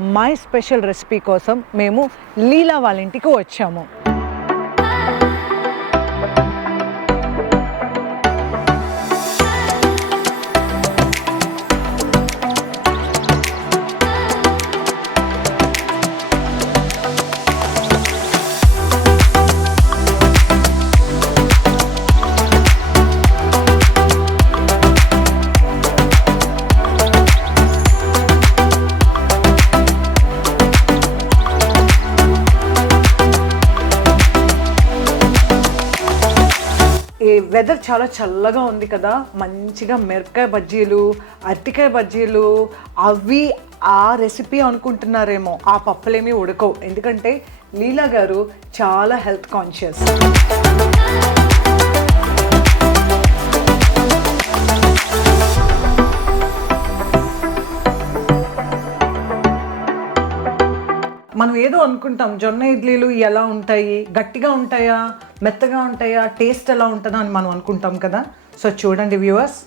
My special recipe కోసం మేము లీలా వాళ్ళ ఇంటికి వచ్చాము. వెదర్ చాలా చల్లగా ఉంది కదా, మంచిగా మిరపకాయ బజ్జీలు, అరటికాయ బజ్జీలు, అవి ఆ రెసిపీ అనుకుంటున్నారేమో. ఆ పప్పులేమీ ఉడకవు, ఎందుకంటే లీలా గారు చాలా హెల్త్ కాన్షియస్. మనం ఏదో అనుకుంటాం, జొన్న ఇడ్లీలు ఎలా ఉంటాయి, గట్టిగా ఉంటాయా, మెత్తగా ఉంటాయా, టేస్ట్ ఎలా ఉంటుందా అని మనం అనుకుంటాం కదా. సో చూడండి వ్యూవర్స్,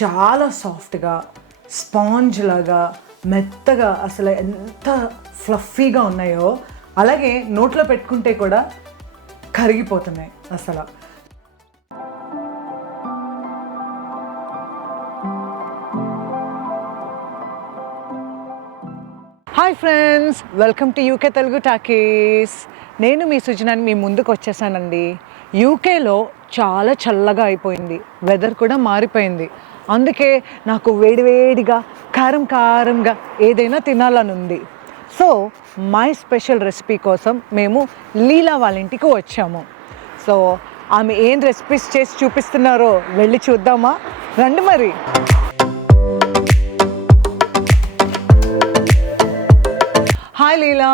చాలా సాఫ్ట్గా, స్పాంజ్ లాగా, మెత్తగా, అసలు ఎంత ఫ్లఫీగా ఉన్నాయో, అలాగే నోట్లో పెట్టుకుంటే కూడా కరిగిపోతున్నాయి అసలు. Hi friends, welcome to UK Telugu talkies. నేను మీ సుజనాని మీ ముందుకు వచ్చేసానండి. యూకేలో చాలా చల్లగా అయిపోయింది, వెదర్ కూడా మారిపోయింది. అందుకే నాకు వేడివేడిగా కారం కారంగా ఏదైనా తినాలని ఉంది. సో మై స్పెషల్ రెసిపీ కోసం మేము లీలా వాళ్ళ ఇంటికి వచ్చాము. సో ఆమె ఏం రెసిపీస్ చేసి చూపిస్తున్నారో వెళ్ళి చూద్దామా, రండి మరి. హాయ్ లీలా.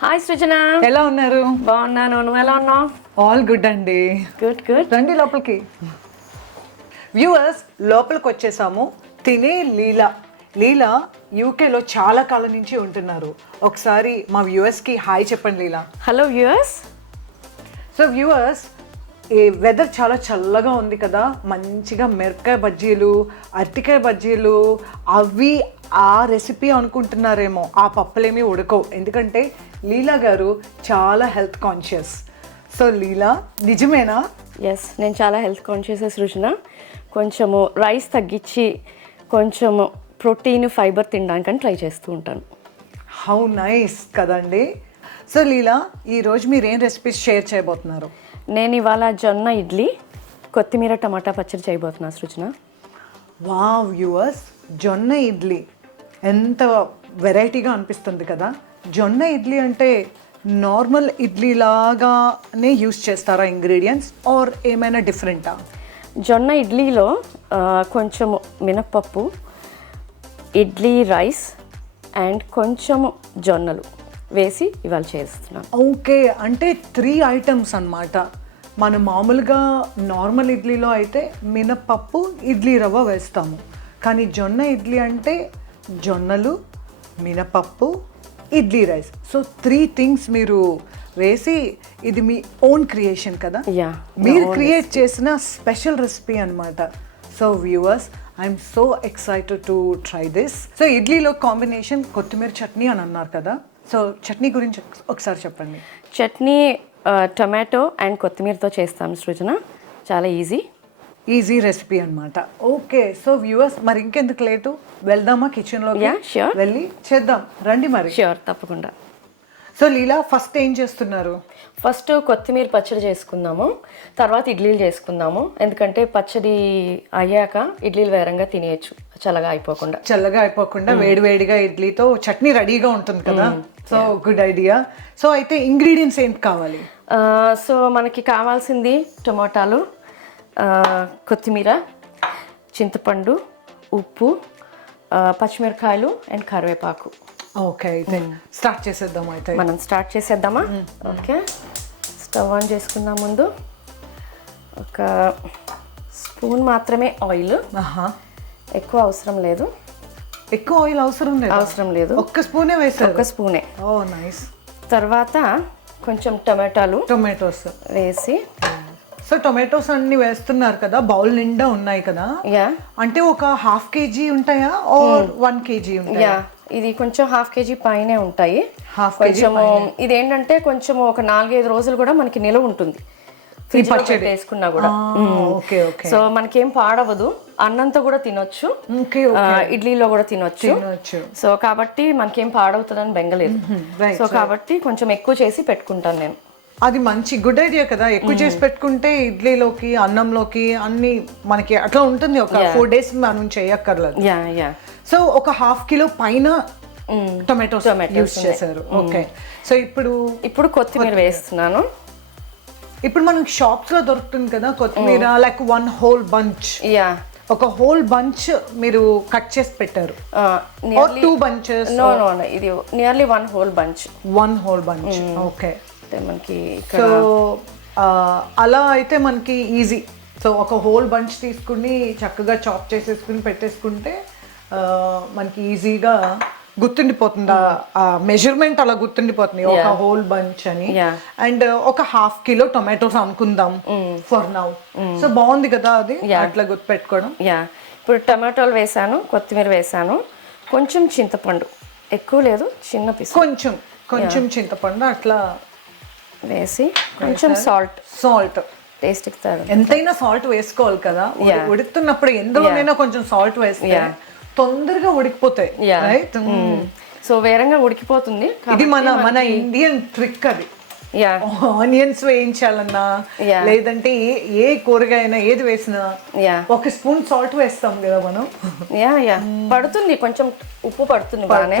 హాయ్ సృజన, ఎలా ఉన్నారు? బాగున్నాను, నువ్వు ఎలా ఉన్నావు? ఆల్ గుడ్ అండి. Good good. రండి లోపలికి. వ్యూవర్స్, లోపలికి వచ్చేసాము. తినే లీలా. లీలా యూకేలో చాలా కాలం నుంచి ఉంటున్నారు. ఒకసారి మా వ్యూవర్స్కి హాయ్ చెప్పండి Leela. Hello viewers. So viewers, ఈ వెదర్ చాలా చల్లగా ఉంది కదా, మంచిగా మిరపకాయ బజ్జీలు, అరటికాయ బజ్జీలు, అవి ఆ రెసిపీ అనుకుంటున్నారేమో. ఆ పప్పులేమీ ఉడకవు, ఎందుకంటే లీలా గారు చాలా హెల్త్ కాన్షియస్. సో లీలా, నిజమేనా? ఎస్, నేను చాలా హెల్త్ కాన్షియస్ సృజన. కొంచెము రైస్ తగ్గించి కొంచెము ప్రోటీన్, ఫైబర్ తినడానికని ట్రై చేస్తూ ఉంటాను. హౌ నైస్ కదండి. సో లీలా, ఈరోజు మీరు ఏం రెసిపీస్ షేర్ చేయబోతున్నారు? నేను ఇవాళ జొన్న ఇడ్లీ, కొత్తిమీర టమాటా పచ్చడి చేయబోతున్నాను సృజన. వావ్ వ్యూవర్స్, జొన్న ఇడ్లీ ఎంత వెరైటీగా అనిపిస్తుంది కదా. జొన్న ఇడ్లీ అంటే నార్మల్ ఇడ్లీ లాగానే యూస్ చేస్తారా ఇంగ్రీడియంట్స్, ఆర్ ఏమైనా డిఫరెంటా? జొన్న ఇడ్లీలో కొంచెము మినప్పప్పు, ఇడ్లీ రైస్ అండ్ కొంచెము జొన్నలు వేసి ఇవాళ చేస్తున్నాను. ఓకే, అంటే 3 ఐటమ్స్ అన్నమాట. మనం మామూలుగా నార్మల్ ఇడ్లీలో అయితే మినప్పప్పు, ఇడ్లీ రవ్వ వేస్తాము, కానీ జొన్న ఇడ్లీ అంటే జొన్నలు, మినపప్పు, ఇడ్లీ రైస్. సో 3 థింగ్స్ మీరు వేసి, ఇది మీ ఓన్ క్రియేషన్ కదా, మీరు క్రియేట్ చేసిన స్పెషల్ రెసిపీ అనమాట. So viewers, I'm so excited to try this. So ఇడ్లీలో కాంబినేషన్ కొత్తిమీర చట్నీ అని అన్నారు కదా, సో చట్నీ గురించి ఒకసారి చెప్పండి. చట్నీ టొమాటో అండ్ కొత్తిమీరతో చేస్తాం సృజన, చాలా ఈజీ రెసిపీ అనమాట. ఓకే, సో వ్యూవర్స్, మరి ఇంకెందుకు లేటు, వెళ్దామా కిచెన్లో? వెళ్ళి చేద్దాం, రండి మరి. ష్యూర్, తప్పకుండా. సో లీలా, ఫస్ట్ ఏం చేస్తున్నారు? ఫస్ట్ కొత్తిమీర పచ్చడి చేసుకుందాము, తర్వాత ఇడ్లీలు చేసుకుందాము. ఎందుకంటే పచ్చడి అయ్యాక ఇడ్లీలు వేరంగా తినేయచ్చు, చల్లగా అయిపోకుండా వేడివేడిగా ఇడ్లీతో చట్నీ రెడీగా ఉంటుంది కదా. So good idea. సో అయితే ఇంగ్రీడియంట్స్ ఏంటి కావాలి? సో మనకి కావాల్సింది టమోటాలు, కొత్తిమీర, చింతపండు, ఉప్పు, పచ్చిమిరకాయలు అండ్ కరివేపాకు. ఓకే, అయితే స్టార్ట్ చేసేద్దాం. అయితే మనం స్టార్ట్ చేసేద్దామా? ఓకే, స్టవ్ ఆన్ చేసుకుందాం. ముందు ఒక స్పూన్ మాత్రమే ఆయిల్, ఎక్కువ అవసరం లేదు. ఎక్కువ ఆయిల్ అవసరం లేదు, ఒక్క స్పూనే వేసారు. ఒక్క స్పూనే. ఓ నైస్. తర్వాత కొంచెం టొమాటోస్ వేసి, సో టొమాటోస్ అన్ని వేస్తున్నారు కదా, బౌల్ నిండా ఉన్నాయి కదా, అంటే ఒక 1/2 kg ఉంటాయా ఆర్ 1 kg ఉంటాయా? ఇది కొంచెం హాఫ్ కేజీ పైనే ఉంటాయి. కొంచెం ఇది ఏంటంటే కొంచెం ఒక 4-5 రోజులు కూడా మనకి నిలవ ఉంటుంది ఫ్రిడ్జ్ లో పెట్టేసుకున్నా కూడా. Okay okay. సో మనకేం పాడవదు, అన్నంతో కూడా తినొచ్చు, ఇడ్లీలో కూడా తినొచ్చు. సో కాబట్టి మనకేం పాడవుతుందని బెంగలేదు. సో కాబట్టి కొంచెం ఎక్కువ చేసి పెట్టుకుంటాను నేను. అది మంచి గుడ్ ఐడియా కదా, ఎక్కువ చేసి పెట్టుకుంటే ఇడ్లీలోకి అన్నంలోకి అన్ని మనకి అట్లా ఉంటుంది. ఒక 4 days మనం చేయక్కర్లేదు. సో ఒక ½ కిలో పైన టొమాటోస్ యూస్ చేశారు. ఓకే. సో ఇప్పుడు కొత్తిమీర వేస్తున్నాను. ఇప్పుడు మనకి షాప్స్ లో దొరుకుతుంది కదా కొత్తిమీర, లైక్ 1 whole bunch. ఒక హోల్ బంచ్ మీరు కట్ చేసి పెట్టారు. 2 bunches? నో ఇది nearly 1 whole bunch. 1 whole bunch. Okay. మనకి సో అలా అయితే మనకి ఈజీ. సో ఒక హోల్ బంచ్ తీసుకుని చక్కగా చాప్ చేసేసుకుని పెట్టేసుకుంటే మనకి ఈజీగా గుర్తుండిపోతుంది. ఆ మెజర్మెంట్ అలా గుర్తుండిపోతుంది, ఒక హోల్ బంచ్ అని. అండ్ ఒక ½ కిలో టొమాటోస్ అనుకుందాం ఫర్ నౌ. సో బాగుంది కదా అది అట్లా గుర్తుపెట్టుకోవడం. ఇప్పుడు టమాటోలు వేసాను, కొత్తిమీర వేసాను, కొంచెం చింతపండు, ఎక్కువ లేదు, చిన్న పీస్, కొంచెం చింతపండు అట్లా వేసి, కొంచెం సాల్ట్ టేస్ట్ ఇస్తారు. ఎంతైనా సాల్ట్ వేసుకోవాలి కదా, ఉడుకుతున్నప్పుడు ఎందులోనైనా కొంచెం సాల్ట్ వేస్తే తొందరగా ఉడికిపోతాయి. సో వేరంగా ఉడికిపోతుంది. ఇది మన ఇండియన్ ట్రిక్ అది. ఆనియన్స్ వేయించాలన్నా లేదంటే ఏ కూరగాయ ఏది వేసినా 1 spoon సాల్ట్ వేస్తాం కదా మనం. పడుతుంది, కొంచెం ఉప్పు పడుతుంది బాగానే,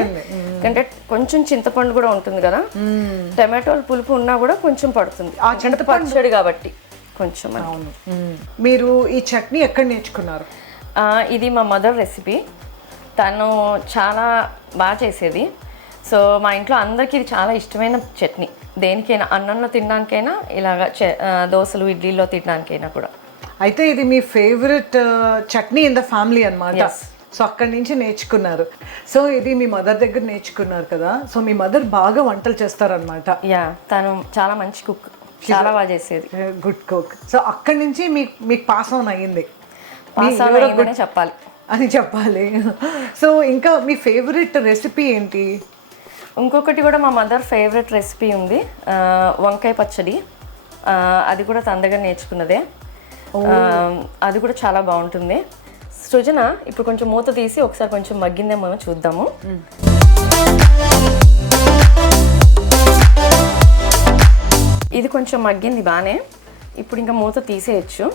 అంటే కొంచెం చింతపండు కూడా ఉంటుంది కదా, టమాటోలు పులుపు ఉన్నా కూడా కొంచెం పడుతుంది. ఆ చింతపండు కాబట్టి కొంచెం. అవును. మీరు ఈ చట్నీ ఎక్కడ నేర్చుకున్నారు? ఇది మా మదర్ రెసిపీ. తను చాలా బాగా చేసేది. సో మా ఇంట్లో అందరికీ ఇది చాలా ఇష్టమైన చట్నీ. దేనికైనా, అన్నంలో తినడానికైనా, ఇలాగ దోశలు ఇడ్లీలో తినడానికైనా కూడా. అయితే ఇది మీ favourite chutney in the family అన్నమాట. సో అక్కడి నుంచి నేర్చుకున్నారు. సో ఇది మీ మదర్ దగ్గర నేర్చుకున్నారు కదా. సో మీ మదర్ బాగా వంటలు చేస్తారనమాట. తను చాలా మంచి కుక్, చాలా బాగా చేసేది, గుడ్ కుక్. సో అక్కడి నుంచి మీకు పాస్ ఆన్ అయ్యింది చెప్పాలి. సో ఇంకా మీ ఫేవరెట్ రెసిపీ ఏంటి? ఇంకొకటి కూడా మా మదర్ ఫేవరెట్ రెసిపీ ఉంది, వంకాయ పచ్చడి. అది కూడా తన దగ్గర నేర్చుకున్నదే. అది కూడా చాలా బాగుంటుంది. సృజన ఇప్పుడు కొంచెం మూత తీసి ఒకసారి కొంచెం మగ్గిందేమో చూద్దాము. ఇది కొంచెం మగ్గింది బాగానే. ఇప్పుడు ఇంకా మూత తీసేయచ్చు.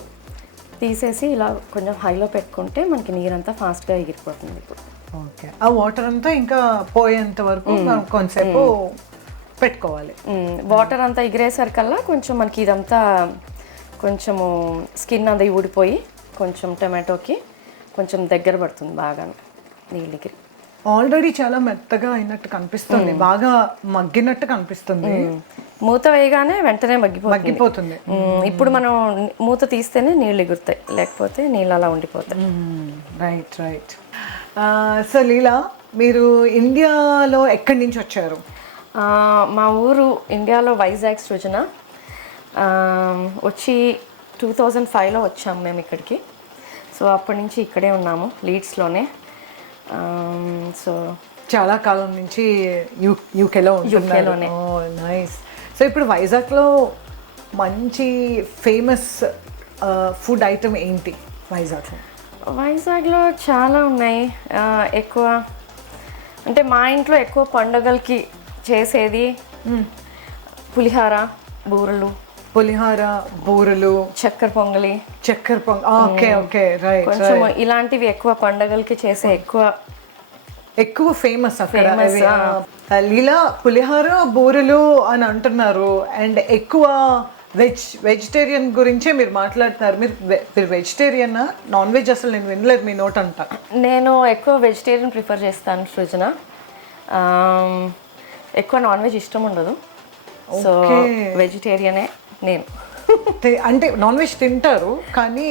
తీసేసి ఇలా కొంచెం హైలో పెట్టుకుంటే మనకి నీరంతా ఫాస్ట్గా ఎగిరిపోతుంది. ఇప్పుడు ఓకే. ఆ వాటర్ అంతా ఇంకా పోయేంత వరకు కొంచెంసేపు పెట్టుకోవాలి. వాటర్ అంతా ఎగిరేసరికల్లా కొంచెం మనకి ఇదంతా కొంచెము స్కిన్ అంతా ఊడిపోయి కొంచెం టమాటోకి కొంచెం దగ్గర పడుతుంది బాగా నీళ్ళు ఎగిరి. ఆల్రెడీ చాలా మెత్తగా అయినట్టు కనిపిస్తుంది, బాగా మగ్గినట్టు కనిపిస్తుంది. మూత వేయగానే వెంటనే మగ్గిపోతుంది. ఇప్పుడు మనం మూత తీస్తేనే నీళ్ళు ఎగురుతాయి, లేకపోతే నీళ్ళు అలా ఉండిపోతాయి. రైట్. సో లీలా, మీరు ఇండియాలో ఎక్కడి నుంచి వచ్చారు? మా ఊరు ఇండియాలో వైజాగ్. సృజన వచ్చి 2005లో వచ్చాము మేము ఇక్కడికి. సో అప్పటి నుంచి ఇక్కడే ఉన్నాము, లీడ్స్లోనే. సో చాలా కాలం నుంచి యూకేలోనే. నైస్. సో ఇప్పుడు వైజాగ్లో మంచి ఫేమస్ ఫుడ్ ఐటమ్ ఏంటి వైజాగ్లో? వైజాగ్లో చాలా ఉన్నాయి. ఎక్కువ అంటే మా ఇంట్లో ఎక్కువ పండుగలకి చేసేది పులిహార, బూరెలు, చక్కెర పొంగలి. ఓకే. రైట్. కొంచెం ఇలాంటివి ఎక్కువ పండుగలకి చేసే ఎక్కువ ఫేమస్ అక్కడ. లీలా, పులిహార, బూరెలు అని అంటున్నారు. అండ్ ఎక్కువ వెజిటేరియన్ గురించే మీరు మాట్లాడుతున్నారు. మీరు వెజిటేరియనా, నాన్ వెజ్ అసలు నేను వినలేదు మీ నోట్ అంట. నేను ఎక్కువ వెజిటేరియన్ ప్రిఫర్ చేస్తాను సృజన. ఎక్కువ నాన్ వెజ్ ఇష్టం ఉండదు. సో వెజిటేరియనే నేను. అంటే నాన్ వెజ్ తింటారు కానీ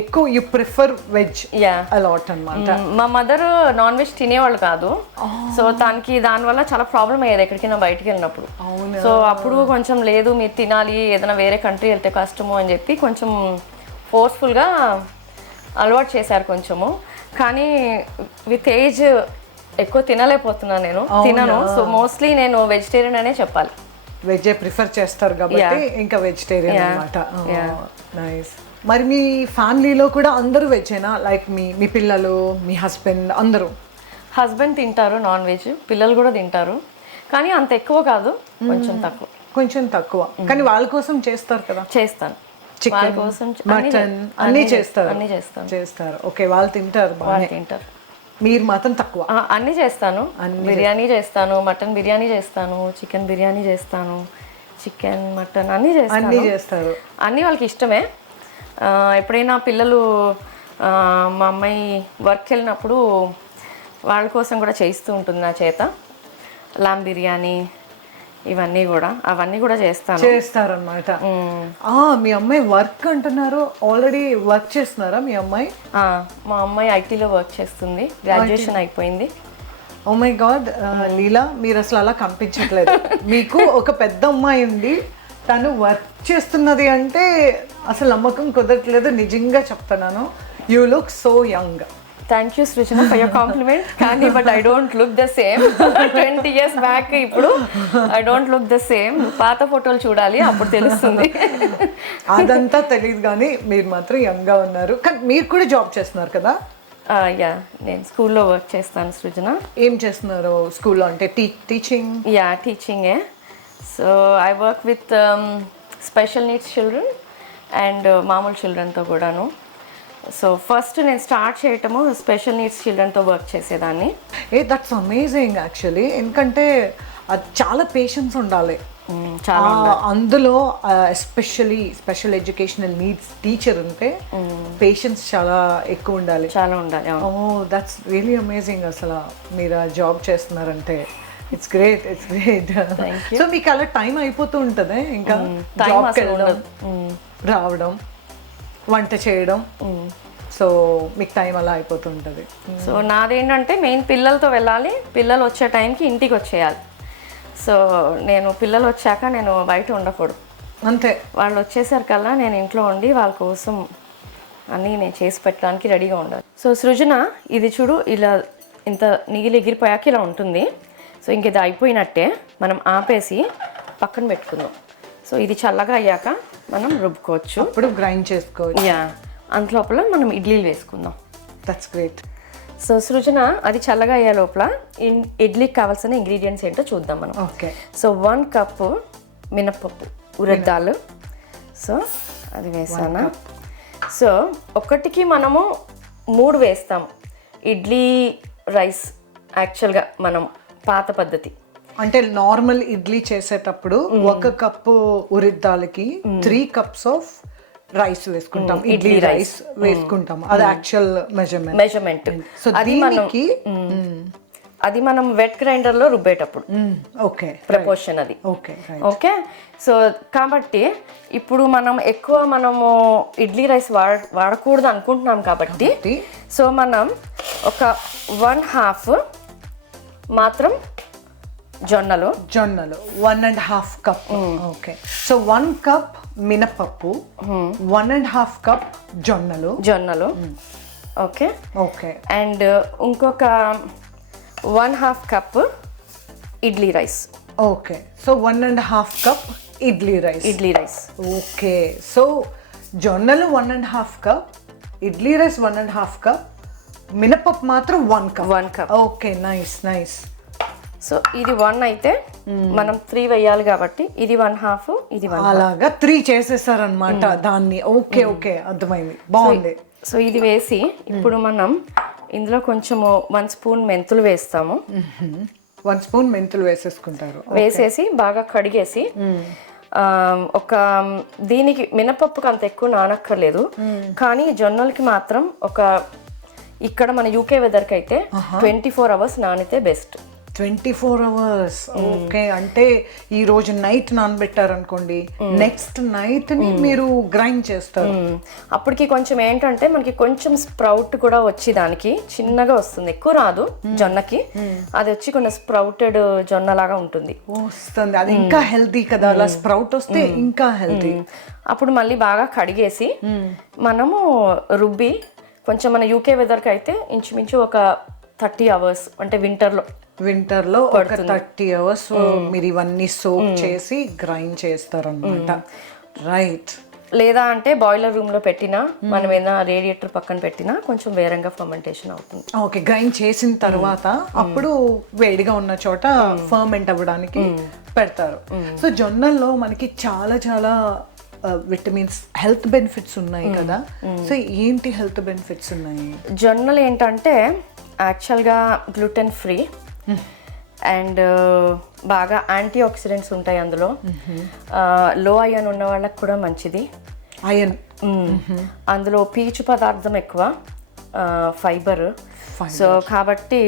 ఎక్కువ యు ప్రిఫర్ వెజ్ అలాట్ అన్నమాట. మా మదర్ నాన్ వెజ్ తినేవాళ్ళు కాదు. సో తనకి దానివల్ల చాలా ప్రాబ్లం అయ్యేది ఎక్కడికైనా బయటికి వెళ్ళినప్పుడు. సో అప్పుడు కొంచెం లేదు మీరు తినాలి, ఏదైనా వేరే కంట్రీ వెళ్తే కష్టము అని చెప్పి కొంచెం ఫోర్స్ఫుల్గా అలవాటు చేశారు కొంచెము. కానీ విత్ ఏజ్ ఎక్కువ తినలేకపోతున్నాను, నేను తినను. సో మోస్ట్లీ నేను వెజిటేరియన్ అనే చెప్పాలి. వెజ్ ప్రిఫర్ చేస్తారు కాబట్టి ఇంకా వెజిటేరియన్ అన్నమాట. నైస్. మరి మీ ఫ్యామిలీలో కూడా అందరూ వెజ్జేనా? లైక్ మీ పిల్లలు, మీ హస్బెండ్ అందరూ? హస్బెండ్ తింటారు నాన్ వెజ్, పిల్లలు కూడా తింటారు, కానీ అంత ఎక్కువ కాదు, కొంచెం తక్కువ. కానీ వాళ్ళ కోసం చేస్తారు కదా? చేస్తాను. చికెన్, మటన్ అన్నీ చేస్తారు. ఓకే, వాళ్ళు తింటారు, తింటారు. మీరు మాత్రం తక్కువ? అన్నీ చేస్తాను. బిర్యానీ చేస్తాను, మటన్ బిర్యానీ చేస్తాను, చికెన్ బిర్యానీ చేస్తాను, చికెన్ మటన్ అన్నీ చేస్తారు. అన్నీ వాళ్ళకి ఇష్టమే. ఎప్పుడైనా పిల్లలు మా అమ్మాయి వర్క్ వెళ్ళినప్పుడు వాళ్ళ కోసం కూడా చేయిస్తూ ఉంటుంది నా చేత. లామ్ బిర్యానీ అవన్నీ కూడా చేస్తారనమాట. మీ అమ్మాయి వర్క్ అంటున్నారు, ఆల్రెడీ వర్క్ చేస్తున్నారా మీ అమ్మాయి? మా అమ్మాయి ఐటీలో వర్క్ చేస్తుంది, గ్రాడ్యుయేషన్ అయిపోయింది. ఓ మై గాడ్, లీలా మీరు అసలు అలా కనిపించట్లేదు. మీకు ఒక పెద్ద అమ్మాయి ఉంది, తను వర్క్ చేస్తున్నది అంటే అసలు నమ్మకం కుదరట్లేదు. నిజంగా చెప్తున్నాను, you look so young. Thank you Srujana for your compliment. కానీ but I don't look the same. 20 years back ఇప్పుడు I don't look the same. పాత ఫోటోలు చూడాలి, అప్పుడు తెలుస్తుంది. అదంతా తెలియదు కానీ మీరు మాత్రం యంగ్గా ఉన్నారు. కానీ మీరు కూడా జాబ్ చేస్తున్నారు కదా? యా, నేను స్కూల్లో వర్క్ చేస్తాను సృజన. ఏం చేస్తున్నారు స్కూల్లో? అంటే టీచింగ్? యా, టీచింగే. So I work with special needs children and మామూలు చిల్డ్రన్తో కూడాను. సో ఫస్ట్ నేను స్టార్ట్ చేయటము స్పెషల్ నీడ్స్ చిల్డ్రన్తో వర్క్ చేసేదాన్ని. That's amazing actually. ఎందుకంటే అది చాలా పేషెన్స్ ఉండాలి చాలా. అందులో especially special educational needs teacher ఉంటే పేషెన్స్ చాలా ఎక్కువ ఉండాలి. That's really amazing. అసలు మీరు ఆ జాబ్ చేస్తున్నారంటే ఇట్స్ గ్రేట్. సో మీకు అలా టైం అయిపోతూ ఉంటుంది, ఇంకా జాబ్కి వెళ్ళడం, రావడం, వంట చేయడం, సో మీకు టైం అలా అయిపోతుంటుంది. సో నాదేంటంటే మెయిన్ పిల్లలతో వెళ్ళాలి, పిల్లలు వచ్చే టైంకి ఇంటికి వచ్చేయాలి. సో నేను పిల్లలు వచ్చాక నేను బయట ఉండకూడదు, అంతే. వాళ్ళు వచ్చేసరికల్లా నేను ఇంట్లో ఉండి వాళ్ళ కోసం అన్నీ నేను చేసి పెట్టడానికి రెడీగా ఉండాలి. సో సృజన, ఇది చూడు, ఇలా ఇంత నీళ్ళు ఎగిరిపోయాక ఇలా ఉంటుంది. సో ఇంక ఇది అయిపోయినట్టే, మనం ఆపేసి పక్కన పెట్టుకుందాం. సో ఇది చల్లగా అయ్యాక మనం రుబ్బుకోవచ్చు, ఇప్పుడు గ్రైండ్ చేసుకోవచ్చు. యా, అంతలోపల మనం ఇడ్లీలు వేసుకుందాం. That's great. సో సృజన, అది చల్లగా అయ్యే లోపల ఇడ్లీకి కావాల్సిన ఇంగ్రీడియంట్స్ ఏంటో చూద్దాం మనం. ఓకే. సో 1 cup మినప్పప్పు, ఉరద్దాలు. సో అది వేసానా? సో ఒకటికి మనము 3 వేస్తాం. ఇడ్లీ రైస్ యాక్చువల్గా మనం పాత పద్ధతి అంటే నార్మల్ ఇడ్లీ చేసేటప్పుడు 1 కప్పు ఉరిద్దాలకి 3 cups ఆఫ్ రైస్ వేసుకుంటాం, ఇడ్లీ రైస్ వేసుకుంటాం. అది యాక్చువల్ మెజర్మెంట్. సో అది మనం వెట్ గ్రైండర్లో రుబ్బేటప్పుడు ఓకే ప్రపోర్షన్ అది. ఓకే. సో కాబట్టి ఇప్పుడు మనము ఇడ్లీ రైస్ వాడకూడదు అనుకుంటున్నాం కాబట్టి, సో మనం ఒక 1/2 మాత్రం జొన్నలు 1.5 cup. ఓకే. సో 1 cup మినపప్పు, 1.5 cup జొన్నలు. ఓకే. అండ్ ఇంకొక 1/2 cup idli rice. Okay. So 1.5 cup idli rice. Okay. So జొన్నలు 1.5 cup, ఇడ్లీ రైస్ 1.5 cup, మినపప్పు మాత్రం 1 cup. Okay, nice. సో ఇది 1 అయితే మనం 3 వేయాలి కాబట్టి ఇది 1/2, ఇది 1. అలాగా 3 చేసేసారనమాట దాన్ని. ఓకే, అర్థమైంది, బాగుంది. సో ఇది వేసి ఇప్పుడు మనం ఇందులో కొంచెము 1 spoon మెంతులు వేస్తాము. 1 spoon మెంతులు వేసేసుకుంటారు. వేసేసి బాగా కడిగేసి, ఒక దీనికి మినపప్పుకి అంత ఎక్కువ నానక్కర్లేదు, కానీ జొన్నలకి మాత్రం ఇక్కడ మన యూకే వెదర్కి అయితే 24 hours నానితే బెస్ట్. 24 hours. ఓకే. అంటే ఈ రోజు నైట్ నానబెట్టారనుకోండి, నెక్స్ట్ నైట్ ని మీరు గ్రైండ్ చేస్తారు. అప్పటికి కొంచెం ఏంటంటే మనకి కొంచెం స్ప్రౌట్ కూడా వచ్చి దానికి చిన్నగా వస్తుంది, ఎక్కువ రాదు జొన్నకి. అది వచ్చి కొంచెం స్ప్రౌటెడ్ జొన్న లాగా ఉంటుంది, వస్తుంది. అది ఇంకా హెల్తీ కదా, అలా స్ప్రౌట్ వస్తే ఇంకా హెల్తీ. అప్పుడు మళ్ళీ బాగా కడిగేసి మనము రుబ్బి, కొంచెం మన యూకే వెదర్కి అయితే ఇంచుమించు ఒక 30 అవర్స్ అంటే వింటర్లో ఒక 30 అవర్స్ మీరు ఇవన్నీ సోక్ చేసి గ్రైండ్ చేస్తారనమాట. రైట్. లేదా అంటే బాయిలర్ రూమ్లో పెట్టినా మనం ఏదైనా రేడియేటర్ పక్కన పెట్టినా కొంచెం వేరంగా ఫర్మెంటేషన్ అవుతుంది. ఓకే, గ్రైండ్ చేసిన తర్వాత అప్పుడు వేడిగా ఉన్న చోట ఫర్మెంట్ అవ్వడానికి పెడతారు. సో జొన్నల్లో మనకి చాలా చాలా విటమిన్స్, హెల్త్ బెనిఫిట్స్ ఉన్నాయి కదా. సో ఏంటి హెల్త్ బెనిఫిట్స్ ఉన్నాయి? జొన్నలు ఏంటంటే యాక్చువల్గా గ్లూటెన్ ఫ్రీ అండ్ బాగా యాంటీ ఆక్సిడెంట్స్ ఉంటాయి అందులో. లో ఐరన్ ఉన్న వాళ్ళకి కూడా మంచిది. ఐరన్ అందులో పీచు పదార్థం ఎక్కువ, ఫైబర్. సో కాబట్టి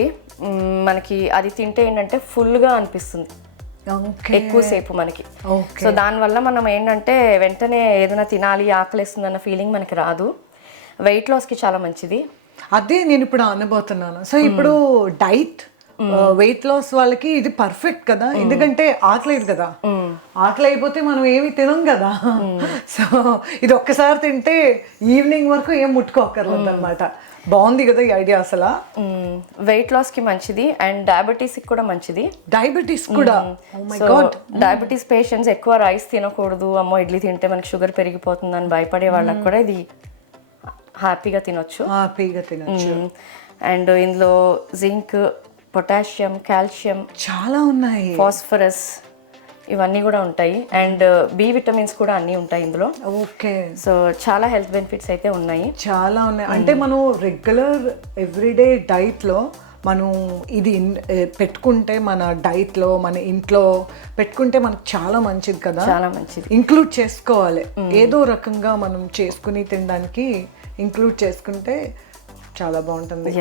మనకి అది తింటే ఏంటంటే ఫుల్గా అనిపిస్తుంది ఎక్కువసేపు మనకి. సో దానివల్ల మనం ఏంటంటే వెంటనే ఏదైనా తినాలి, ఆకలిస్తుంది అన్న ఫీలింగ్ మనకి రాదు. వెయిట్ లాస్కి చాలా మంచిది. అదే నేను ఇప్పుడు అనబోతున్నాను. సో ఇప్పుడు డైట్ వెయిట్ లాస్ వాళ్ళకి ఇది పర్ఫెక్ట్ కదా, ఎందుకంటే ఆకలేదు కదా. ఆకలి అయిపోతే మనం ఏమి తినం కదా. సో ఇది ఒక్కసారి తింటే ఈవినింగ్ వరకు ఏం ముట్టుకోకర్లేదు అనమాట. బాగుంది కదా ఈ ఐడియా అసలు. వెయిట్ లాస్ కి మంచిది అండ్ డయాబెటీస్ కి కూడా మంచిది. డయాబెటీస్ కూడా. డయాబెటీస్ పేషెంట్స్ ఎక్కువ రైస్ తినకూడదు, అమ్మో ఇడ్లీ తింటే మనకి షుగర్ పెరిగిపోతుంది అని భయపడే వాళ్ళకి కూడా ఇది హ్యాపీగా తినొచ్చు. అండ్ ఇందులో జింక్, పొటాషియం, కాల్షియం చాలా ఉన్నాయి, ఫాస్ఫరస్ ఇవన్నీ కూడా ఉంటాయి. అండ్ బి విటమిన్స్ కూడా అన్నీ ఉంటాయి ఇందులో. ఓకే. సో చాలా హెల్త్ బెనిఫిట్స్ అయితే ఉన్నాయి. చాలా ఉన్నాయి. అంటే మనం రెగ్యులర్ ఎవ్రీడే డైట్లో మనం ఇది పెట్టుకుంటే, మన డైట్లో మన ఇంట్లో పెట్టుకుంటే మనకు చాలా మంచిది కదా. చాలా మంచిది. ఇంక్లూడ్ చేసుకోవాలి, ఏదో రకంగా మనం చేసుకుని తినడానికి ఇంక్లూడ్ చేసుకుంటే చాలా బాగుంటుంది.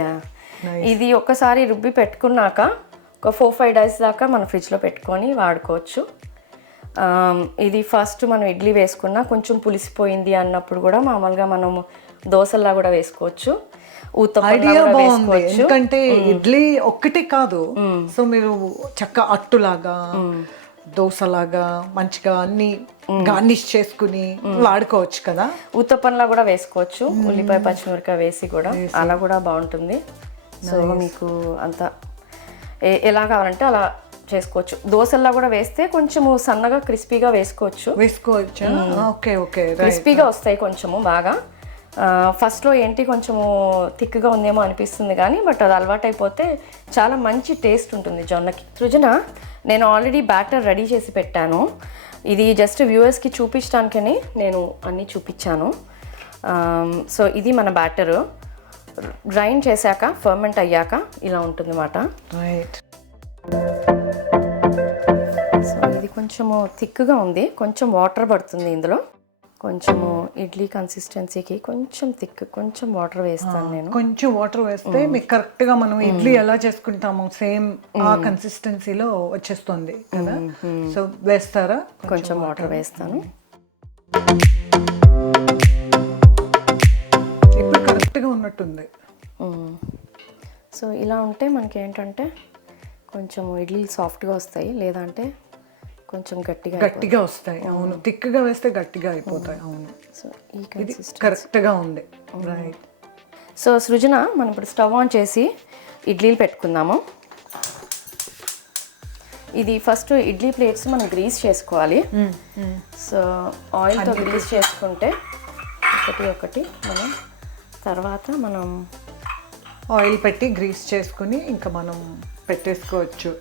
ఇది ఒక్కసారి రుబ్బి పెట్టుకున్నాక ఒక 4-5 days దాకా మనం ఫ్రిడ్జ్లో పెట్టుకొని వాడుకోవచ్చు. ఇది ఫస్ట్ మనం ఇడ్లీ వేసుకున్నా కొంచెం పులిసిపోయింది అన్నప్పుడు కూడా మామూలుగా మనము దోశల్లా కూడా వేసుకోవచ్చు, ఐడియా బాగుంది. ఎందుకంటే ఇడ్లీ ఒక్కటే కాదు, సో మీరు చక్క అట్టులాగా, దోశలాగా మంచిగా అన్ని గార్నిష్ చేసుకుని వాడుకోవచ్చు కదా. ఊతప్పంలా కూడా వేసుకోవచ్చు, ఉల్లిపాయ పచ్చిమిరపకాయ వేసి కూడా, అలా కూడా బాగుంటుంది. సో మీకు అంత ఎలా కావాలంటే అలా చేసుకోవచ్చు. దోశల్లా కూడా వేస్తే కొంచెము సన్నగా క్రిస్పీగా వేసుకోవచ్చు. ఓకే ఓకే, క్రిస్పీగా వస్తాయి కొంచెము బాగా. ఫస్ట్లో ఏంటి కొంచెము థిక్గా ఉందేమో అనిపిస్తుంది కానీ బట్ అది అలవాటు అయిపోతే చాలా మంచి టేస్ట్ ఉంటుంది జొన్నకి. సృజన, నేను ఆల్రెడీ బ్యాటర్ రెడీ చేసి పెట్టాను. ఇది జస్ట్ వ్యూవర్స్కి చూపించడానికని నేను అన్నీ చూపించాను. సో ఇది మన బ్యాటరు. గ్రైండ్ చేశాక ఫర్మెంట్ అయ్యాక ఇలా ఉంటుంది అన్నమాట. సో ఇది కొంచెము థిక్గా ఉంది, కొంచెం వాటర్ పడుతుంది ఇందులో. కొంచెము ఇడ్లీ కన్సిస్టెన్సీకి కొంచెం థిక్, కొంచెం వాటర్ వేస్తాను నేను. కొంచెం వాటర్ వేస్తే మీకు కరెక్ట్గా మనం ఇడ్లీ ఎలా చేసుకుంటాము సేమ్ ఆ కన్సిస్టెన్సీలో వచ్చేస్తుంది కదా. సో వేస్తారా? కొంచెం వాటర్ వేస్తాను. ఇప్పుడు కరెక్ట్గా ఉన్నట్టుంది. సో ఇలా ఉంటే మనకి ఏంటంటే కొంచెం ఇడ్లీలు సాఫ్ట్గా వస్తాయి, లేదంటే కొంచెం గట్టిగా వస్తాయి. అవును, థిక్గా వేస్తే గట్టిగా అయిపోతాయి. అవును. సో ఈ కన్సిస్టెన్సీ కరెక్ట్గా ఉంది. రైట్. సో సృజన, మనం ఇప్పుడు స్టవ్ ఆన్ చేసి ఇడ్లీలు పెట్టుకుందాము. ఇది ఫస్ట్ ఇడ్లీ ప్లేట్స్ మనం గ్రీస్ చేసుకోవాలి. సో ఆయిల్తో గ్రీస్ చేసుకుంటే ఒకటి మనం తర్వాత మనం ఆయిల్ పెట్టి గ్రీస్ చేసుకుని ఇంకా మనం పెట్టేసుకోవచ్చు.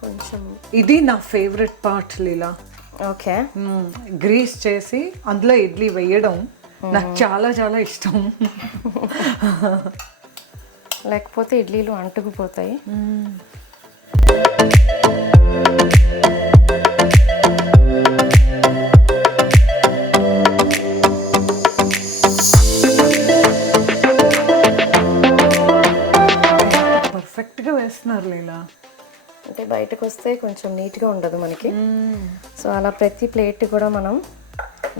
కొంచెం ఇది నా ఫేవరెట్ పార్ట్ లీలా. ఓకే. గ్రీస్ చేసి అందులో ఇడ్లీ వేయడం నాకు చాలా చాలా ఇష్టం. లేకపోతే ఇడ్లీలు అంటుకుపోతాయి. పర్ఫెక్ట్గా వేస్తున్నారు లీలా. అంటే బయటకు వస్తే కొంచెం నీట్గా ఉండదు మనకి. సో అలా ప్రతి ప్లేట్ కూడా మనం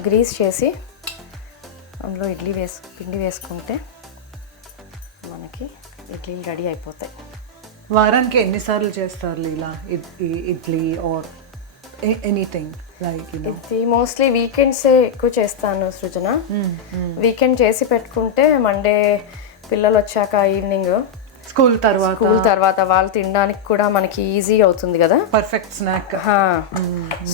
గ్రీస్ చేసి అందులో పిండి వేసుకుంటే మనకి ఇడ్లీలు రెడీ అయిపోతాయి. వారానికి ఎన్నిసార్లు చేస్తారు లీలా ఇడ్లీ ఆర్ ఎనీథింగ్ లైక్? ఇది మోస్ట్లీ వీకెండ్సే ఎక్కువ చేస్తాను సృజన. వీకెండ్ చేసి పెట్టుకుంటే మండే పిల్లలు వచ్చాక ఈవినింగ్ స్కూల్ తర్వాత వాళ్ళు తినడానికి కూడా మనకి ఈజీ అవుతుంది కదా. Perfect snack.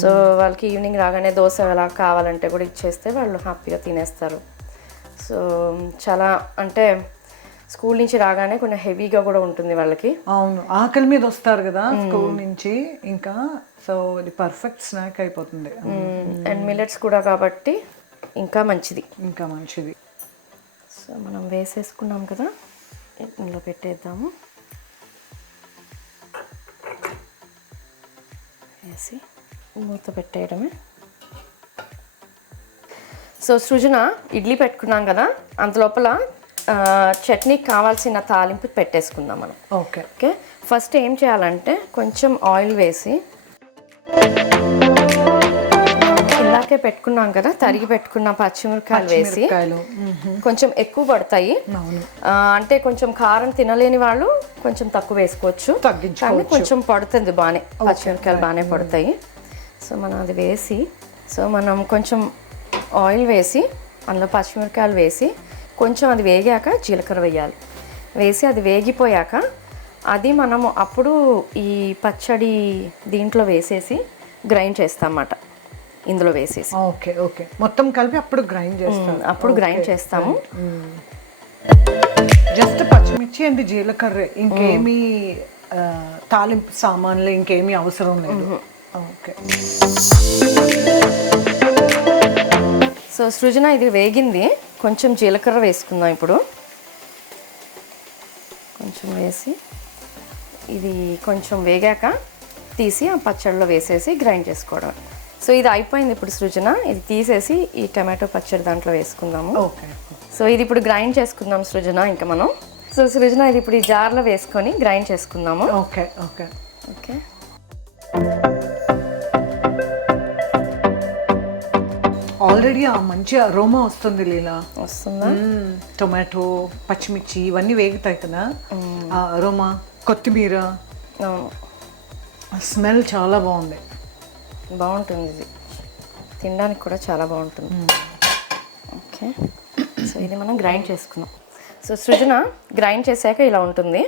సో వాళ్ళకి ఈవినింగ్ రాగానే దోశ ఎలా కావాలంటే కూడా ఇచ్చేస్తే వాళ్ళు హ్యాపీగా తినేస్తారు. సో చాలా అంటే స్కూల్ నుంచి రాగానే కొంచెం హెవీగా కూడా ఉంటుంది వాళ్ళకి. అవును, ఆకలి మీద వస్తారు కదా స్కూల్ నుంచి, ఇంకా సో ఇది పర్ఫెక్ట్ స్నాక్ అయిపోతుంది. అండ్ మిల్లెట్స్ కూడా కాబట్టి ఇంకా మంచిది. సో మనం వేసేసుకున్నాం కదా, ఇందులో పెట్టేద్దాము. వేసి మూత పెట్టేయడమే. సో సృజన ఇడ్లీ పెట్టుకున్నాం కదా, అంతలోపల చట్నీకి కావాల్సిన తాలింపు పెట్టేసుకుందాం మనం. ఓకే, ఫస్ట్ ఏం చేయాలంటే కొంచెం ఆయిల్ వేసి, ఇందాకే పెట్టుకున్నాం కదా తరిగి పెట్టుకున్న పచ్చిమిరపకాయలు వేసి, కొంచెం ఎక్కువ పడతాయి అంటే కొంచెం కారం తినలేని వాళ్ళు కొంచెం తక్కువ వేసుకోవచ్చు, కానీ కొంచెం పడుతుంది బాగానే, పచ్చిమిరపకాయలు బాగానే పడతాయి. సో మనం అది వేసి, సో మనం కొంచెం ఆయిల్ వేసి అందులో పచ్చిమిరపకాయలు వేసి కొంచెం అది వేగాక జీలకర్ర వేయాలి. వేసి అది వేగిపోయాక అది మనము అప్పుడు ఈ పచ్చడి దీంట్లో వేసేసి గ్రైండ్ చేస్తాం అన్నమాట, ఇందులో వేసేసి. ఓకే మొత్తం కలిపి అప్పుడు గ్రైండ్ చేస్తాము. జస్ట్ పచ్చిమిర్చి అండ్ జీలకర్ర, ఇంకేమీ తాలింపు సామాన్లు ఇంకేమీ అవసరం లేదు. ఓకే. సో సృజన ఇది వేగింది, కొంచెం జీలకర్ర వేసుకుందాం ఇప్పుడు. కొంచెం వేసి ఇది కొంచెం వేగాక తీసి ఆ పచ్చడిలో వేసేసి గ్రైండ్ చేసుకోవడం. సో ఇది అయిపోయింది ఇప్పుడు సృజన, ఇది తీసేసి ఈ టమాటో పచ్చడి దాంట్లో వేసుకుందాము. ఓకే. సో ఇది ఇప్పుడు గ్రైండ్ చేసుకుందాం సృజన ఇంకా మనం. సో సృజన ఇది ఇప్పుడు ఈ జార్లో వేసుకొని గ్రైండ్ చేసుకుందాము. ఓకే. ఆల్రెడీ ఆ మంచి అరోమా వస్తుంది లీలా. వస్తుందా? టొమాటో, పచ్చిమిర్చి ఇవన్నీ వేగుతాయి కదా, ఆ అరోమా, కొత్తిమీర స్మెల్ చాలా బాగుంటుంది. ఇది తినడానికి కూడా చాలా బాగుంటుంది. ఓకే, సో ఇది మనం గ్రైండ్ చేసుకున్నాం. సో సృజన గ్రైండ్ చేశాక ఇలా ఉంటుంది.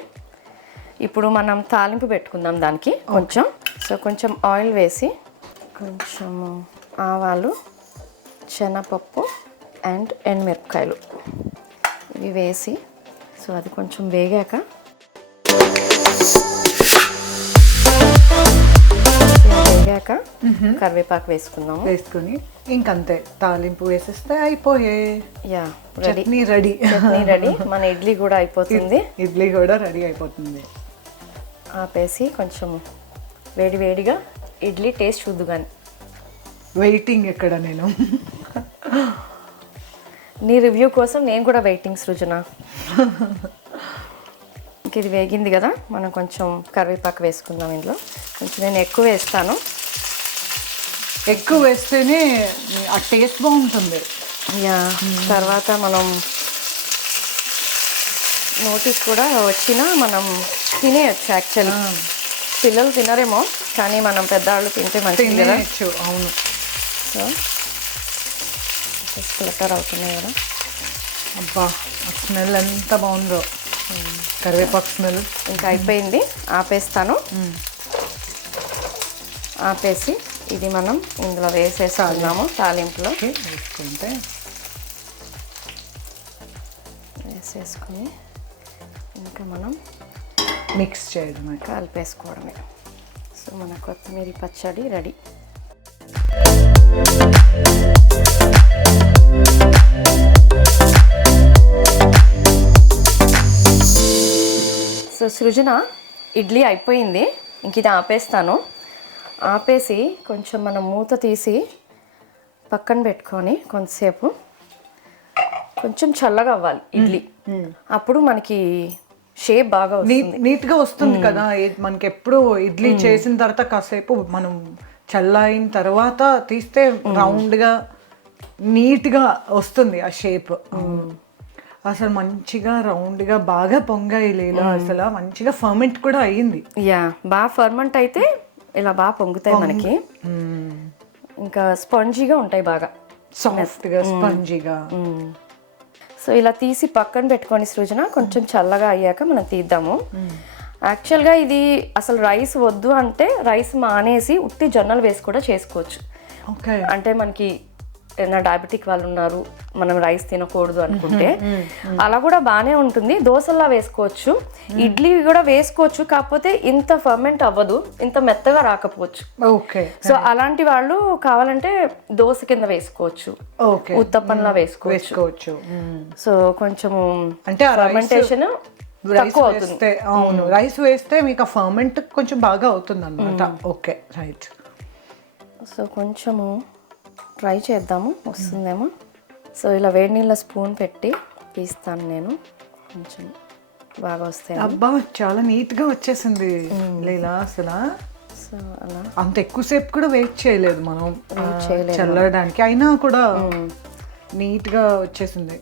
ఇప్పుడు మనం తాలింపు పెట్టుకుందాం దానికి కొంచెం. సో కొంచెం ఆయిల్ వేసి, కొంచెం ఆవాలు, శనగపప్పు అండ్ ఎండుమిరపకాయలు ఇవి వేసి, సో అది కొంచెం వేగాక కరివేపాకు వేసుకుని ఇంకంతే తాలింపు వేసేస్తే అయిపోయే. రెడీ. మన ఇడ్లీ కూడా అయిపోతుంది. ఆపేసి కొంచెం వేడిగా ఇడ్లీ టేస్ట్ చూద్దు కానీ. వెయిటింగ్ ఎక్కడ నేను నీ రివ్యూ కోసం నేను కూడా వెయిటింగ్ సృజన. ఇంక ఇది వేగింది కదా, మనం కొంచెం కరివేపాకు వేసుకుందాం. ఇందులో కొంచెం నేను ఎక్కువ వేస్తాను, ఎక్కువ వేస్తేనే ఆ టేస్ట్ బాగుంటుంది. తర్వాత మనం నోటీస్ కూడా వచ్చినా మనం తినేయచ్చు. యాక్చువల్లీ పిల్లలు తినరేమో, కానీ మనం పెద్దవాళ్ళు తింటే మంచిది కదా. అవును. సో ఫ్లటర్ అవుతున్నాయి కదా. అబ్బా, స్మెల్ ఎంత బాగుందో, కరివేపాకు స్మెల్. ఇంకా అయిపోయింది, ఆపేస్తాను. ఆపేసి ఇది మనం ఇందులో వేసేసుకున్నాము తాలింపులో. వేసేసుకుని ఇంకా మనం మిక్స్ చేయడమే, కలిపేసుకోవడమే. సో మన కొత్తిమీర పచ్చడి రెడీ. సో సృజన ఇడ్లీ అయిపోయింది, ఇంక ఇది ఆపేస్తాను. ఆపేసి కొంచెం మనం మూత తీసి పక్కన పెట్టుకొని కొంతసేపు కొంచెం చల్లగా అవ్వాలి ఇడ్లీ. అప్పుడు మనకి షేప్ బాగా నీట్గా వస్తుంది కదా. మనకి ఎప్పుడు ఇడ్లీ చేసిన తర్వాత కాసేపు మనం చల్లైన తర్వాత తీస్తే రౌండ్గా నీట్గా వస్తుంది ఆ షేప్. అసలు మంచిగా రౌండ్గా బాగా పొంగాయి లీలా. అసలు మంచిగా ఫర్మెంట్ కూడా అయ్యింది. బాగా ఫర్మెంట్ అయితే ఇలా బాగా పొంగుతాయి మనకి. ఇంకా స్పాంజీగా ఉంటాయి, బాగా సాఫ్ట్గా స్పాంజీగా. సో ఇలా తీసి పక్కన పెట్టుకొని సృజన కొంచెం చల్లగా అయ్యాక మనం తీద్దాము. యాక్చువల్గా ఇది అసలు రైస్ వద్దు అంటే రైస్ మానేసి ఉట్టి జొన్నలు వేసి కూడా చేసుకోవచ్చు. ఓకే, అంటే మనకి ఏదైనా డయాబెటిక్ వాళ్ళు ఉన్నారు, మనం రైస్ తినకూడదు అనుకుంటే అలా కూడా బాగానే ఉంటుంది. దోశల్లా వేసుకోవచ్చు, ఇడ్లీ కూడా వేసుకోవచ్చు. కాకపోతే ఇంత ఫర్మెంట్ అవ్వదు, ఇంత మెత్తగా రాకపోవచ్చు. ఓకే, సో అలాంటి వాళ్ళు కావాలంటే దోశ కింద వేసుకోవచ్చు, ఓకే, ఉత్తప్పంలా వేసుకోవచ్చు. సో కొంచెం అంటే ఫర్మెంటేషన్ తక్కువ అవుతుంది. అవును, రైస్ వేస్తే మీకు ఆ ఫర్మెంట్ కొంచెం బాగా అవుతుంది అనమాట. Okay, right. సో కొంచెము ట్రై చేద్దాము, వస్తుందేమో. సో ఇలా వేడి నీళ్ళ స్పూన్ పెట్టి తీస్తాను నేను, కొంచెం బాగా వస్తాయి. అబ్బా, చాలా నీట్గా వచ్చేసింది లీలా. అసలు సో అలా అంత ఎక్కువసేపు కూడా వెయిట్ చేయలేదు మనం చల్లడానికి, అయినా కూడా నీట్గా వచ్చేసింది.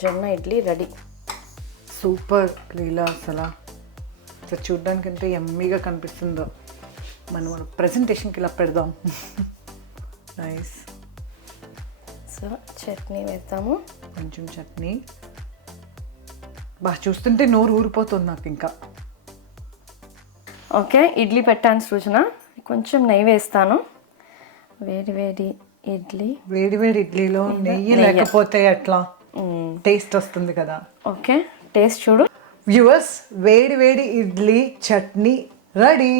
జొన్న ఇడ్లీ రెడీ. సూపర్ లీలా. అసలు చూడ్డానికి ఎంత ఎమ్మీగా కనిపిస్తుందో. మనం ప్రెజెంటేషన్కి ఇలా పెడదాం. నైస్. సో చట్నీ వేద్దాము, కొంచెం చట్నీ. బాగా చూస్తుంటే నోరు ఊరిపోతుంది నాకు ఇంకా. ఓకే, ఇడ్లీ పెట్టాను సృజన, కొంచెం నెయ్యి వేస్తాను. వేడి వేడి ఇడ్లీ. వేడి వేడి ఇడ్లీలో నెయ్యి లేకపోతే ఎట్లా టేస్ట్ వస్తుంది కదా. ఓకే, టేస్ట్ చూడు. వ్యూవర్స్, వేడి వేడి ఇడ్లీ చట్నీ రెడీ.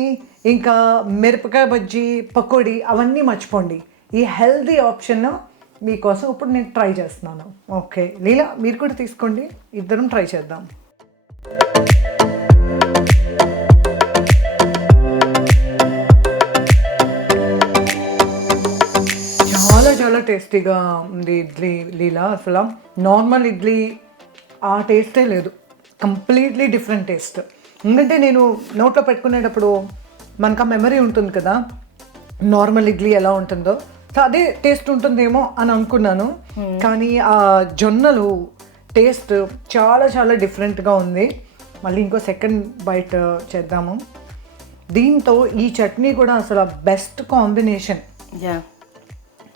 ఇంకా మిరపకాయ బజ్జీ, పకోడీ అవన్నీ మర్చిపోండి. ఈ హెల్దీ ఆప్షన్ మీకోసం ఇప్పుడు నేను ట్రై చేస్తున్నాను. ఓకే లీలా, మీరు కూడా తీసుకోండి, ఇద్దరం ట్రై చేద్దాం. చాలా చాలా టేస్టీగా ఉంది ఇడ్లీ లీలా. అసలు నార్మల్ ఇడ్లీ ఆ టేస్టే లేదు, కంప్లీట్లీ డిఫరెంట్ టేస్ట్. ఎందుకంటే నేను నోట్లో పెట్టుకునేటప్పుడు మనకు ఆ మెమరీ ఉంటుంది కదా, నార్మల్ ఇడ్లీ ఎలా ఉంటుందో, సో అదే టేస్ట్ ఉంటుందేమో అని అనుకున్నాను. కానీ ఆ జొన్నలు టేస్ట్ చాలా చాలా డిఫరెంట్గా ఉంది. మళ్ళీ ఇంకో సెకండ్ బైట్ చేద్దాము. దీంతో ఈ చట్నీ కూడా అసలు బెస్ట్ కాంబినేషన్.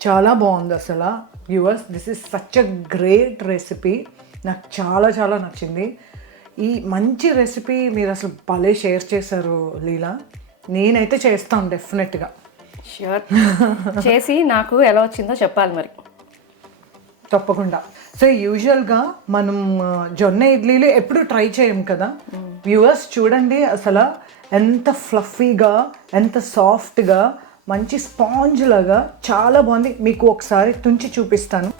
చాలా బాగుంది అసలు. Viewers, this is such a great recipe. నాకు చాలా చాలా నచ్చింది ఈ మంచి రెసిపీ. మీరు అసలు భలే షేర్ చేశారు లీలా. నేనైతే చేస్తాను డెఫినెట్గా. ష్యూర్, చేసి నాకు ఎలా వచ్చిందో చెప్పాలి మరి. తప్పకుండా. సో యూజువల్గా మనం జొన్న ఇడ్లీలు ఎప్పుడు ట్రై చేయం కదా. వ్యూవర్స్ చూడండి అసలు ఎంత ఫ్లఫీగా, ఎంత సాఫ్ట్గా, మంచి స్పాంజ్ లాగా చాలా బాగుంది. మీకు ఒకసారి తుంచి చూపిస్తాను.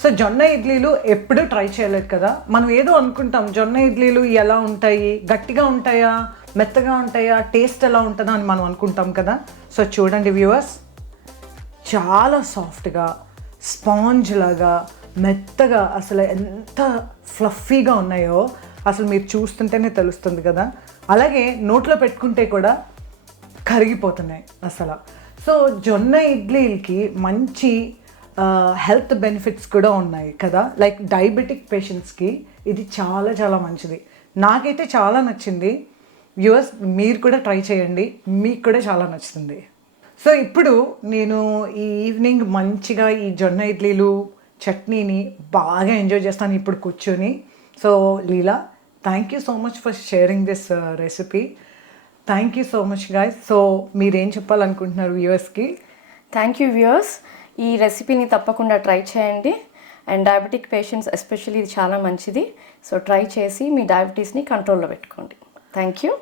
సో జొన్న ఇడ్లీలు ఎప్పుడూ ట్రై చేయలేదు కదా. మనం ఏదో అనుకుంటాం జొన్న ఇడ్లీలు ఎలా ఉంటాయి, గట్టిగా ఉంటాయా, మెత్తగా ఉంటాయా, టేస్ట్ ఎలా ఉంటుందా అని మనం అనుకుంటాం కదా. సో చూడండి వ్యూవర్స్, చాలా సాఫ్ట్గా, స్పాంజ్ లాగా, మెత్తగా, అసలు ఎంత ఫ్లఫీగా ఉన్నాయో అసలు మీరు చూస్తుంటేనే తెలుస్తుంది కదా. అలాగే నోట్లో పెట్టుకుంటే కూడా కరిగిపోతున్నాయి అసలు. సో జొన్న ఇడ్లీకి మంచి హెల్త్ బెనిఫిట్స్ కూడా ఉన్నాయి కదా. లైక్ డయాబెటిక్ పేషెంట్స్కి ఇది చాలా చాలా మంచిది. నాకైతే చాలా నచ్చింది. వ్యూవర్స్, మీరు కూడా ట్రై చేయండి, మీకు కూడా చాలా నచ్చుతుంది. సో ఇప్పుడు నేను ఈ ఈవినింగ్ మంచిగా ఈ జొన్న ఇడ్లీలు చట్నీని బాగా ఎంజాయ్ చేస్తాను ఇప్పుడు కూర్చొని. So Leela, thank you so much for sharing this recipe. Thank you so much guys. So మీరేం చెప్పాలనుకుంటున్నారు వ్యూవర్స్కి? Thank you viewers. ఈ రెసిపీని తప్పకుండా ట్రై చేయండి. అండ్ డయాబెటిక్ పేషెంట్స్ ఎస్పెషల్లీ ఇది చాలా మంచిది. సో ట్రై చేసి మీ డయాబెటీస్ని కంట్రోల్లో పెట్టుకోండి. Thank you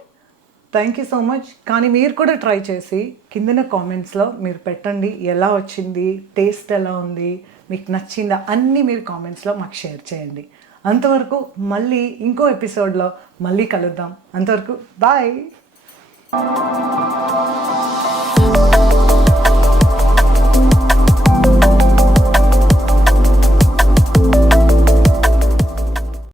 so much. కానీ మీరు కూడా ట్రై చేసి కిందన కామెంట్స్లో మీరు పెట్టండి, ఎలా వచ్చింది, టేస్ట్ ఎలా ఉంది, మీకు నచ్చిందా అన్నీ మీరు కామెంట్స్లో మాకు షేర్ చేయండి. అంతవరకు మళ్ళీ ఇంకో ఎపిసోడ్లో మళ్ళీ కలుద్దాం. అంతవరకు బాయ్.